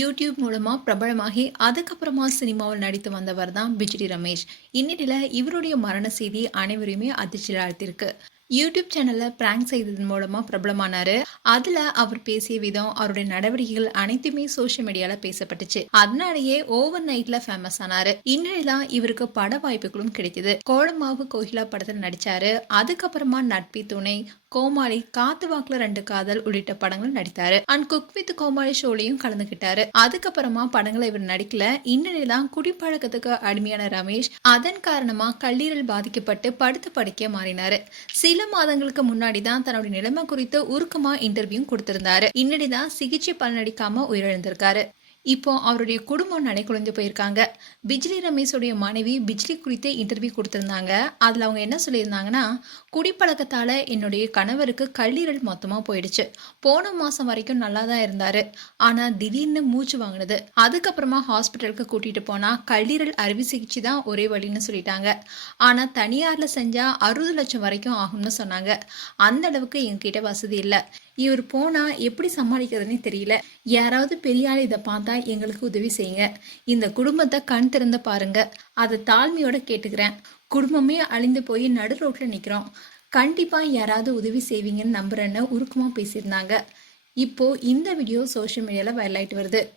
YouTube மூலமாக பிரபலமாகி அதுக்கப்புறமா சினிமாவில் நடித்து வந்தவர் தான் பிஜிடி ரமேஷ். இந்நிலையில் இவருடைய மரண செய்தி அனைவரையுமே அதிர்ச்சியில் ஆழ்த்திருக்கு யூடியூப் சேனலில் பிராங்க் செய்ததன் மூலமா பிரபலமானாரு. அதுல அவர் பேசிய விதம் அவருடைய நடவடிக்கைகள் அனைத்துமே சோஷியல் மீடியாவில் பேசப்பட்டுச்சு. அதனாலேயே ஓவர் நைட்ல ஃபேமஸ் ஆனாரு. இந்நிலையில்தான் இவருக்கு பட வாய்ப்புகளும் கிடைத்தது கோலமாவு கோகிலா படத்தில் நடிச்சாரு. அதுக்கப்புறமா நட்பி துணை கோமாளி காத்து வாக்குல ரெண்டு காதல் உள்ளிட்ட படங்கள் நடித்தாரு. அண்ட் குக் வித் கோமாளி ஷோலையும் கலந்துகிட்டாரு. அதுக்கப்புறமா படங்களை இவர் நடிக்கல. இந்நிலையில்தான் குடிப்பழக்கத்துக்கு அடிமையான ரமேஷ் அதன் காரணமா கல்லீரல் பாதிக்கப்பட்டு படுத்த படுக்கைய மாறினாரு. சில மாதங்களுக்கு முன்னாடி தான் தன்னுடைய நிலைமை குறித்து உருக்கமா இன்டர்வியூ கொடுத்திருந்தாரு. இன்னடிதான் சிகிச்சை பலனடிக்காம உயிரிழந்திருக்காரு. இப்போ அவருடைய குடும்பம் நடைக்குலைந்து போயிருக்காங்க. பிஜ்லி ரமேஷோடைய மனைவி பிஜ்லி குறித்து இன்டர்வியூ கொடுத்துருந்தாங்க. அதில் அவங்க என்ன சொல்லியிருந்தாங்கன்னா குடிப்பழக்கத்தால் என்னுடைய கணவருக்கு கல்லீரல் மொத்தமாக போயிடுச்சு. போன மாதம் வரைக்கும் நல்லா தான் இருந்தார். ஆனால் திடீர்னு மூச்சு வாங்கினது. அதுக்கப்புறமா ஹாஸ்பிட்டலுக்கு கூட்டிகிட்டு போனால் கல்லீரல் அறுவை சிகிச்சை தான் ஒரே வழின்னு சொல்லிட்டாங்க. ஆனால் தனியாரில் செஞ்சால் அறுபது லட்சம் வரைக்கும் ஆகும்னு சொன்னாங்க. அந்த அளவுக்கு எங்ககிட்ட வசதி இல்லை. இவர் போனால் எப்படி சமாளிக்கிறதுனே தெரியல. யாராவது பெரிய ஆள் இதை பார்த்தா எங்களுக்கு உதவி செய்யுங்க. இந்த குடும்பத்தை கண் திறந்து பாருங்க. அதை தாழ்மையோட கேட்டுக்கிறேன். குடும்பமே அழிந்து போய் நடு ரோட்ல நிக்கிறோம். கண்டிப்பா யாராவது உதவி செய்வீங்கன்னு நம்புறேன்னு உருக்கமா பேசியிருந்தாங்க. இப்போ இந்த வீடியோ சோஷியல் மீடியால வைரல் ஆயிட்டு வருது.